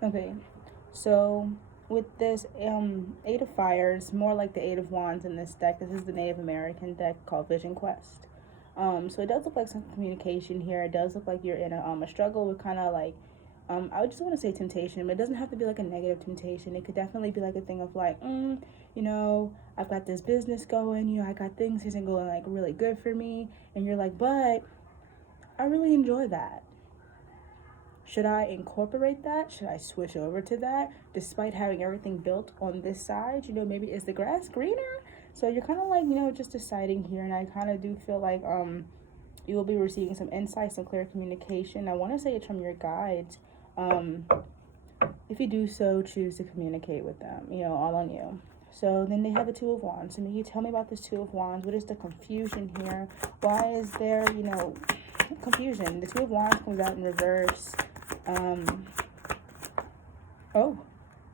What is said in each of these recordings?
Okay, so with this Eight of Fire, it's more like the Eight of Wands in this deck. This is the Native American deck called Vision Quest. So it does look like some communication here. It does look like you're in a struggle with kind of like, I would just want to say temptation, but it doesn't have to be like a negative temptation. It could definitely be like a thing of like, I've got this business going, I got things isn't going like really good for me. And you're like, but I really enjoy that. Should I incorporate that? Should I switch over to that? Despite having everything built on this side, maybe is the grass greener? So you're kind of like, just deciding here. And I kind of do feel like you will be receiving some insights, some clear communication. I want to say it's from your guides. If you do so, choose to communicate with them, all on you. So then they have the Two of Wands. So you tell me about this Two of Wands. What is the confusion here? Why is there, confusion? The Two of Wands comes out in reverse. Oh,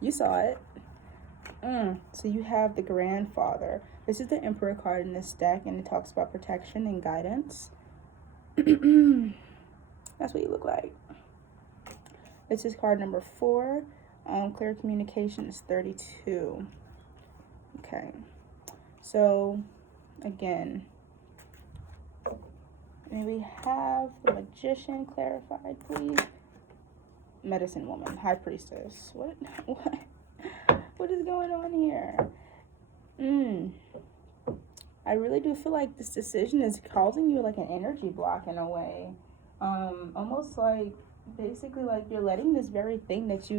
you saw it. So you have the Grandfather. This is the Emperor card in this deck, and it talks about protection and guidance. That's what you look like. This is card number 4. Clear communication is 32. Okay. So, again, may we have the Magician clarified, please? Medicine Woman, High Priestess. What is going on here? I really do feel like this decision is causing you like an energy block in a way. Almost like basically like you're letting this very thing that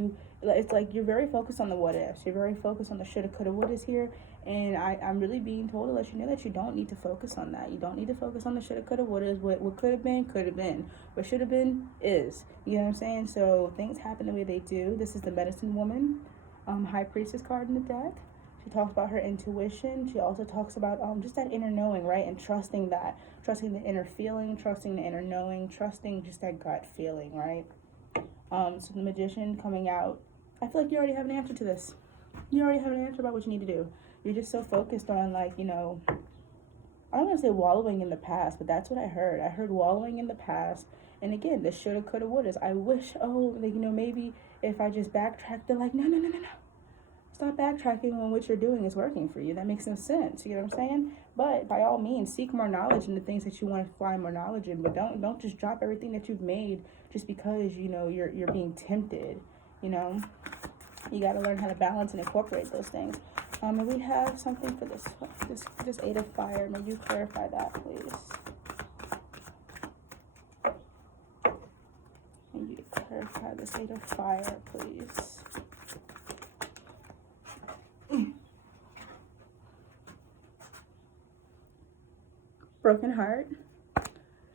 it's like you're very focused on the what ifs. You're very focused on the shoulda, coulda, would is here. And I'm really being told to let you know that you don't need to focus on that. You don't need to focus on the shoulda, coulda, would is. What could have been, could have been. What should have been is. You know what I'm saying? So things happen the way they do. This is the Medicine Woman, High Priestess card in the deck. She talks about her intuition. She also talks about just that inner knowing, right? And trusting that. Trusting the inner feeling, trusting the inner knowing, trusting just that gut feeling, right? So the Magician coming out. I feel like you already have an answer to this. You already have an answer about what you need to do. You're just so focused on like, I don't want to say wallowing in the past, but that's what I heard. I heard wallowing in the past. And again, the shoulda, coulda, wouldas. I wish, maybe if I just backtrack, they're like, no. Stop backtracking when what you're doing is working for you. That makes no sense. You know what I'm saying? But by all means, seek more knowledge in the things that you want to find more knowledge in. But don't just drop everything that you've made just because you're being tempted. You got to learn how to balance and incorporate those things. And we have something for this Eight of Fire. May you clarify that, please? May you clarify this Eight of Fire, please? Broken heart.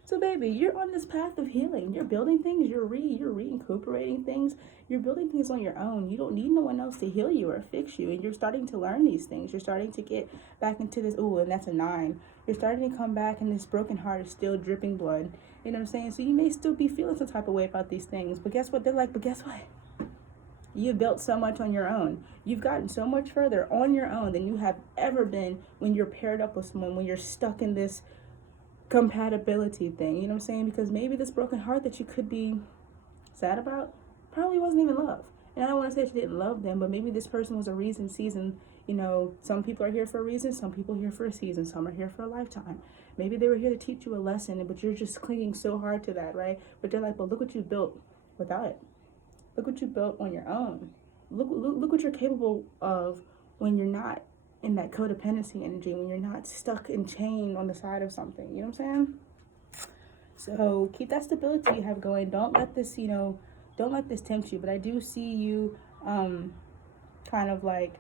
So baby, you're on this path of healing. You're building things. You're reincorporating things. You're building things on your own. You don't need no one else to heal you or fix you. And you're starting to learn these things. You're starting to get back into this. Ooh, and that's a 9. You're starting to come back, and this broken heart is still dripping blood. You know what I'm saying? So you may still be feeling some type of way about these things. But guess what? They're like, but guess what? You've built so much on your own. You've gotten so much further on your own than you have ever been when you're paired up with someone, when you're stuck in this compatibility thing, you know what I'm saying? Because maybe this broken heart that you could be sad about probably wasn't even love. And I don't want to say that you didn't love them, but maybe this person was a reason, season. Some people are here for a reason, some people are here for a season, some are here for a lifetime. Maybe they were here to teach you a lesson, but you're just clinging so hard to that, right? But they're like, but look what you built without it. Look what you built on your own. Look what you're capable of when you're not in that codependency energy, when you're not stuck and chained on the side of something. You know what I'm saying? So keep that stability you have going. Don't let this, don't let this tempt you. But I do see you kind of like,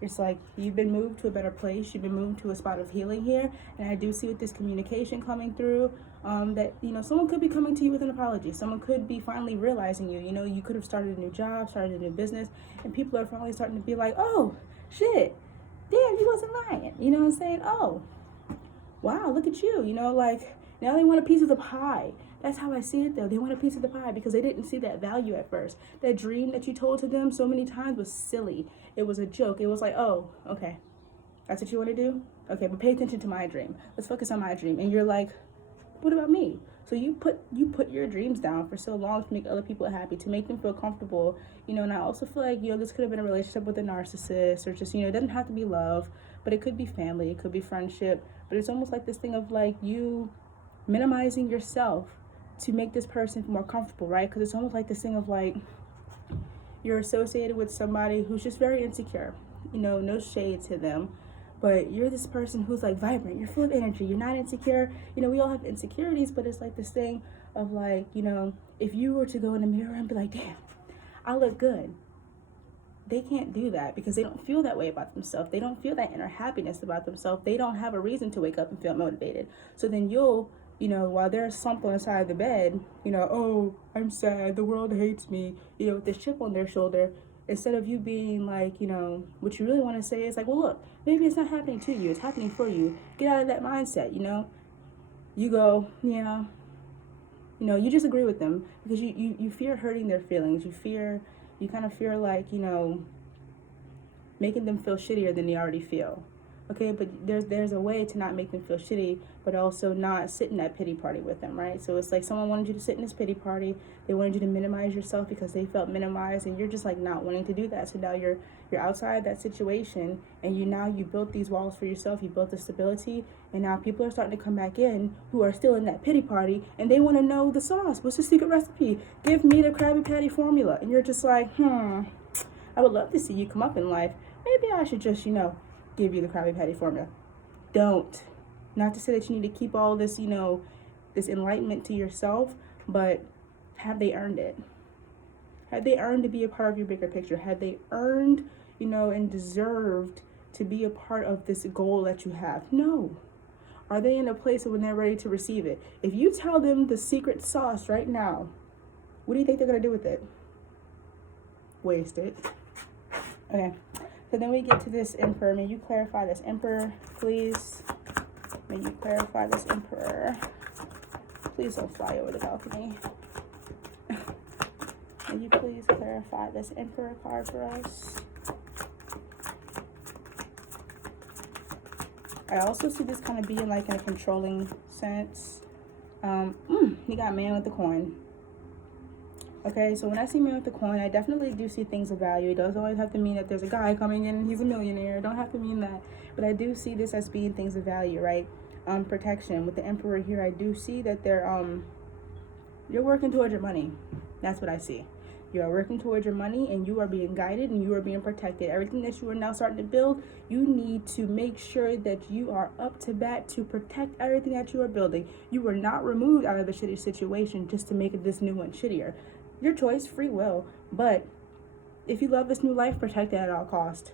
it's like you've been moved to a better place. You've been moved to a spot of healing here. And I do see with this communication coming through that, someone could be coming to you with an apology. Someone could be finally realizing you. You could have started a new job, started a new business, and people are finally starting to be like, oh, shit. Damn, you wasn't lying. You know what I'm saying? Oh, wow, look at you. Like now they want a piece of the pie. That's how I see it though. They want a piece of the pie because they didn't see that value at first. That dream that you told to them so many times was silly. It was a joke. It was like, oh, okay, that's what you want to do? Okay, but pay attention to my dream. Let's focus on my dream. And you're like, what about me? So you put your dreams down for so long to make other people happy, to make them feel comfortable, you know. And I also feel like, you know, this could have been a relationship with a narcissist, or just, you know, it doesn't have to be love, but it could be family, it could be friendship. But it's almost like this thing of like you minimizing yourself to make this person more comfortable, right? Because it's almost like this thing of like you're associated with somebody who's just very insecure, you know, no shade to them, but you're this person who's like vibrant, you're full of energy, you're not insecure. You know, we all have insecurities, but it's like this thing of like, you know, if you were to go in the mirror and be like, damn, I look good, they can't do that because they don't feel that way about themselves. They don't feel that inner happiness about themselves. They don't have a reason to wake up and feel motivated. So then you'll, you know, while they're slumped on the side of the bed, you know, oh, I'm sad, the world hates me, you know, with this chip on their shoulder, instead of you being like, you know, what you really want to say is like, well, look, maybe it's not happening to you, it's happening for you. Get out of that mindset, you know. You go, yeah, you know, you just agree with them because you fear hurting their feelings. You kind of fear like, you know, making them feel shittier than they already feel. Okay, but there's a way to not make them feel shitty, but also not sit in that pity party with them, right? So it's like someone wanted you to sit in this pity party. They wanted you to minimize yourself because they felt minimized, and you're just like not wanting to do that. So now you're outside that situation, and you built these walls for yourself. You built the stability, and now people are starting to come back in who are still in that pity party, and they want to know the sauce. What's the secret recipe? Give me the Krabby Patty formula. And you're just like, I would love to see you come up in life. Maybe I should just, you know, give you the Krabby Patty formula. Don't. Not to say that you need to keep all this, you know, this enlightenment to yourself, but have they earned it? Have they earned to be a part of your bigger picture? Have they earned, you know, and deserved to be a part of this goal that you have? No. Are they in a place when they're ready to receive it? If you tell them the secret sauce right now, what do you think they're going to do with it? Waste it. Okay. So then we get to this emperor. May you clarify this emperor, please? May you clarify this emperor. Please don't fly over the balcony. May you please clarify this emperor card for us? I also see this kind of being like in a controlling sense. You got man with the coin. Okay, so when I see man with the coin, I definitely do see things of value. It doesn't always have to mean that there's a guy coming in and he's a millionaire. It don't have to mean that. But I do see this as being things of value, right? Protection. With the emperor here, I do see that you're working towards your money. That's what I see. You are working towards your money, and you are being guided, and you are being protected. Everything that you are now starting to build, you need to make sure that you are up to bat to protect everything that you are building. You were not removed out of a shitty situation just to make this new one shittier. Your choice, free will. But if you love this new life, protect it at all cost.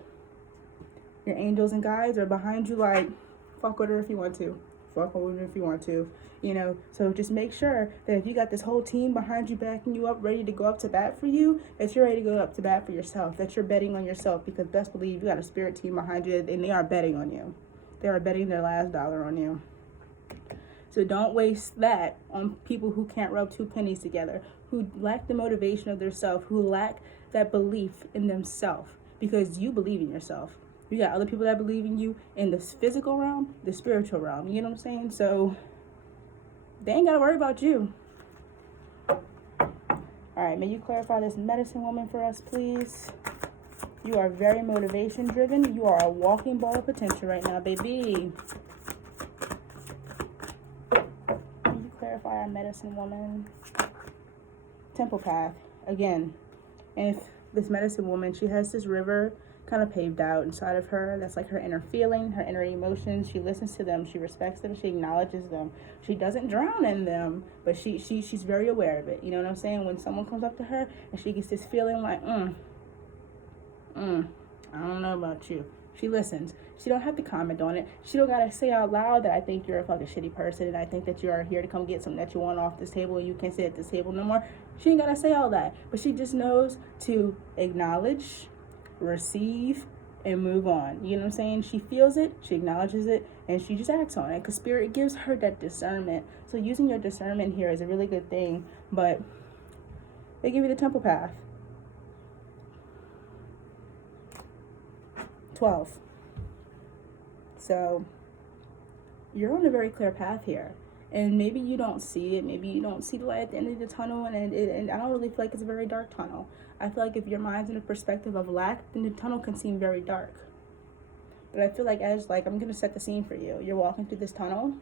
Your angels and guides are behind you like, fuck with her if you want to. Fuck with her if you want to. You know, so just make sure that if you got this whole team behind you, backing you up, ready to go up to bat for you, that you're ready to go up to bat for yourself, that you're betting on yourself, because best believe you got a spirit team behind you, and they are betting on you. They are betting their last dollar on you. So don't waste that on people who can't rub two pennies together, who lack the motivation of themselves, who lack that belief in themselves, because you believe in yourself. You got other people that believe in you in the physical realm, the spiritual realm. You know what I'm saying? So they ain't got to worry about you. All right, may you clarify this medicine woman for us, please? You are very motivation driven. You are a walking ball of potential right now, baby. May you clarify our medicine woman? Temple path, again. And if this medicine woman, she has this river kind of paved out inside of her. That's like her inner feeling, her inner emotions. She listens to them, she respects them, she acknowledges them. She doesn't drown in them, but she's very aware of it. You know what I'm saying? When someone comes up to her and she gets this feeling like, I don't know about you. She listens. She don't have to comment on it. She don't gotta say out loud that I think you're a fucking shitty person and I think that you are here to come get something that you want off this table and you can't sit at this table no more. She ain't gotta say all that. But she just knows to acknowledge, receive, and move on. You know what I'm saying? She feels it, she acknowledges it, and she just acts on it, because spirit gives her that discernment. So using your discernment here is a really good thing. But they give you the temple path. 12. So you're on a very clear path here. And maybe you don't see it. Maybe you don't see the light at the end of the tunnel. And I don't really feel like it's a very dark tunnel. I feel like if your mind's in a perspective of lack, then the tunnel can seem very dark. But I feel like as, like, I'm going to set the scene for you. You're walking through this tunnel,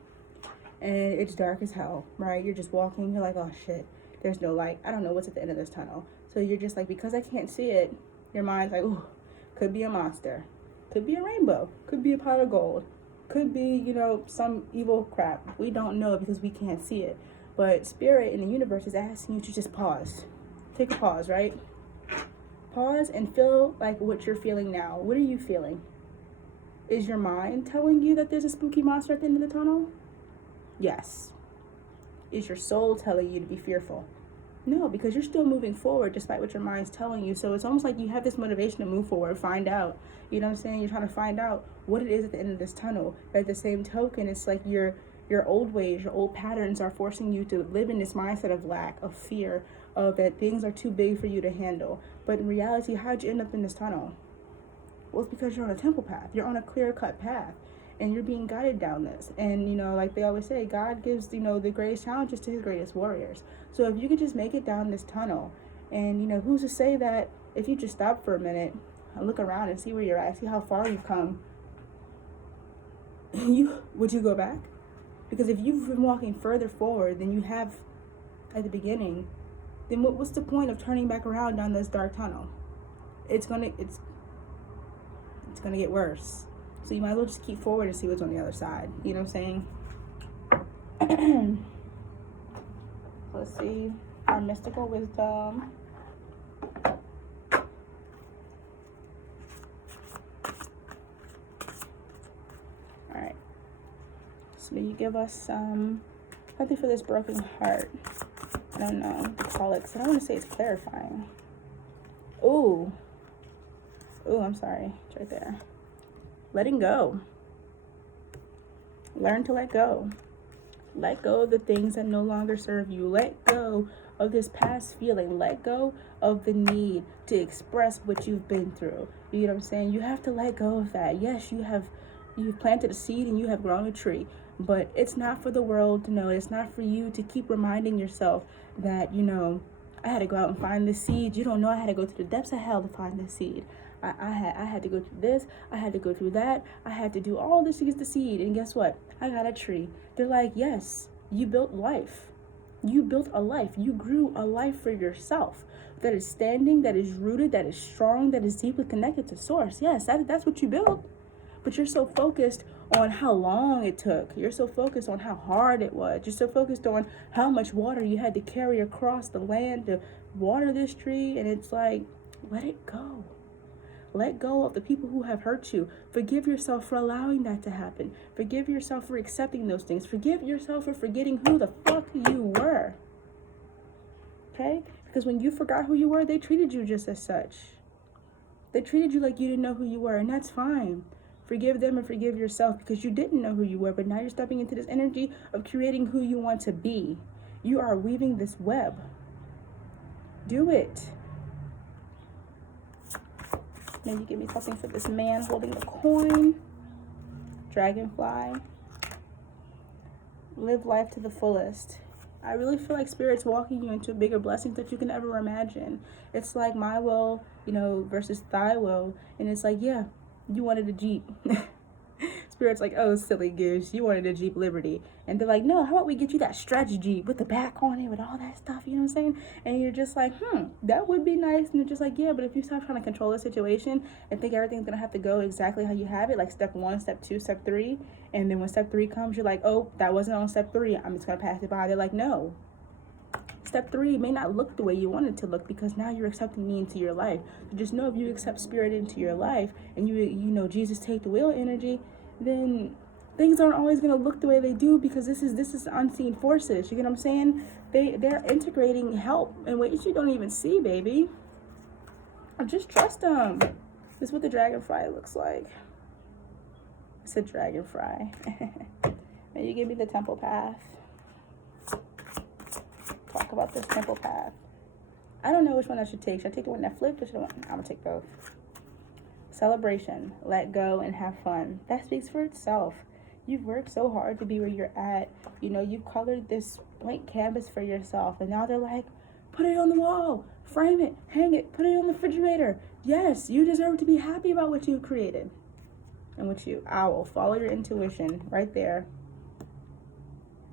and it's dark as hell, right? You're just walking. You're like, oh, shit. There's no light. I don't know what's at the end of this tunnel. So you're just like, because I can't see it, your mind's like, ooh, could be a monster. Could be a rainbow. Could be a pot of gold. Could be, you know, some evil crap. We don't know because we can't see it. But Spirit in the universe is asking you to just pause. Take a pause, right? Pause and feel like what you're feeling now. What are you feeling? Is your mind telling you that there's a spooky monster at the end of the tunnel? Yes. Is your soul telling you to be fearful? No, because you're still moving forward despite what your mind's telling you. So it's almost like you have this motivation to move forward, find out. You know what I'm saying? You're trying to find out what it is at the end of this tunnel. But at the same token, it's like your old ways, your old patterns are forcing you to live in this mindset of lack, of fear, of that things are too big for you to handle. But in reality, how'd you end up in this tunnel? Well, it's because you're on a temple path. You're on a clear-cut path. And you're being guided down this. And, you know, like they always say, God gives, you know, the greatest challenges to his greatest warriors. So if you could just make it down this tunnel, and, you know, who's to say that if you just stop for a minute and look around and see where you're at, see how far you've come, would you go back? Because if you've been walking further forward than you have at the beginning, then what's the point of turning back around down this dark tunnel? It's gonna get worse. So you might as well just keep forward and see what's on the other side. You know what I'm saying? Let's see. Our mystical wisdom. Alright. So you give us something for this broken heart. I don't know what to call it, because I don't want to say it's clarifying. Ooh. Ooh, I'm sorry. It's right there. Letting go. Learn to let go. Let go of the things that no longer serve you. Let go of this past feeling. Let go of the need to express what you've been through. You know what I'm saying? You have to let go of that. Yes, you've planted a seed and you have grown a tree, but it's not for the world to know. It's not for you to keep reminding yourself that, you know, I had to go out and find this seed. You don't know I had to go to the depths of hell to find this seed. I had to go through this, I had to go through that, I had to do all this to get the seed, and guess what? I got a tree. They're like, yes, you built life. You built a life. You grew a life for yourself that is standing, that is rooted, that is strong, that is deeply connected to source. Yes, that's what you built. But you're so focused on how long it took. You're so focused on how hard it was. You're so focused on how much water you had to carry across the land to water this tree, and it's like, let it go. Let go of the people who have hurt you. Forgive yourself for allowing that to happen. Forgive yourself for accepting those things. Forgive yourself for forgetting who the fuck you were. Okay? Because when you forgot who you were, they treated you just as such. They treated you like you didn't know who you were, and that's fine. Forgive them and forgive yourself because you didn't know who you were, but now you're stepping into this energy of creating who you want to be. You are weaving this web. Do it. Maybe give me something for this man holding the coin. Dragonfly. Live life to the fullest. I really feel like Spirit's walking you into bigger blessings that you can ever imagine. It's like my will, you know, versus thy will. And it's like, yeah, you wanted a Jeep. Spirit's like, oh, silly goose, you wanted a Jeep Liberty. And they're like, no, how about we get you that stretch Jeep with the back on it, with all that stuff, you know what I'm saying? And you're just like, that would be nice. And you're just like, yeah, but if you start trying to control the situation and think everything's going to have to go exactly how you have it, like step 1, step 2, step 3, and then when step 3 comes, you're like, oh, that wasn't on step 3, I'm just going to pass it by. They're like, no. Step 3 may not look the way you want it to look because now you're accepting me into your life. So just know if you accept Spirit into your life and you know, Jesus take the wheel energy, then things aren't always going to look the way they do because this is unseen forces. You get what I'm saying? They're integrating help in ways you don't even see, baby. Or just trust them. This is what the dragonfly looks like. It's a dragonfly. May you give me the temple path. Talk about this temple path. I don't know which one I should take. Should I take the one that flipped or should I'm gonna take both. Celebration, let go, and have fun. That speaks for itself. You've worked so hard to be where you're at. You know, you've colored this blank canvas for yourself, and now they're like, put it on the wall, frame it, hang it, put it on the refrigerator. Yes, you deserve to be happy about what you created. And what you, owl, follow your intuition right there.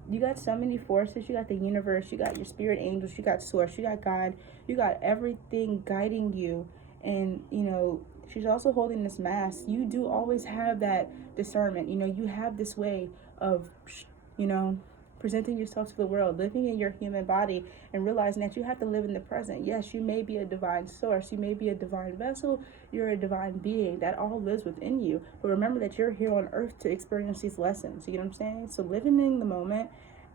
You got so many forces. You got the universe, you got your spirit angels, you got source, you got God, you got everything guiding you. And, you know, she's also holding this mask. You do always have that discernment. You know, you have this way of, you know, presenting yourself to the world, living in your human body, and realizing that you have to live in the present. Yes, you may be a divine source, you may be a divine vessel, you're a divine being, that all lives within you. But remember that you're here on earth to experience these lessons. You get what I'm saying? So living in the moment,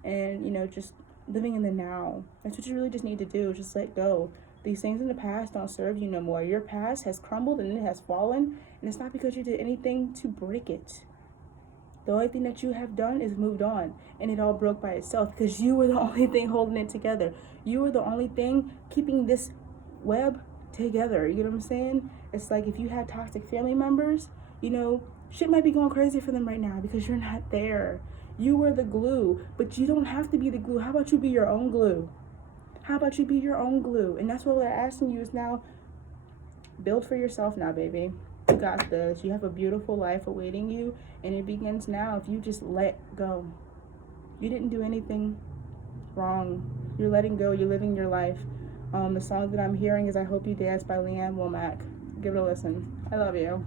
and, you know, just living in the now. That's what you really just need to do. Just let go. These things in the past don't serve you no more. Your past has crumbled and it has fallen, and it's not because you did anything to break it. The only thing that you have done is moved on, and it all broke by itself because you were the only thing holding it together. You were the only thing keeping this web together. You know what I'm saying? It's like if you had toxic family members, you know, shit might be going crazy for them right now because you're not there. You were the glue, but you don't have to be the glue. How about you be your own glue? How about you be your own glue? And that's what we're asking you is now, build for yourself now, baby. You got this. You have a beautiful life awaiting you, and it begins now if you just let go. You didn't do anything wrong. You're letting go. You're living your life. The song that I'm hearing is I Hope You Dance by Leanne Womack. Give it a listen. I love you.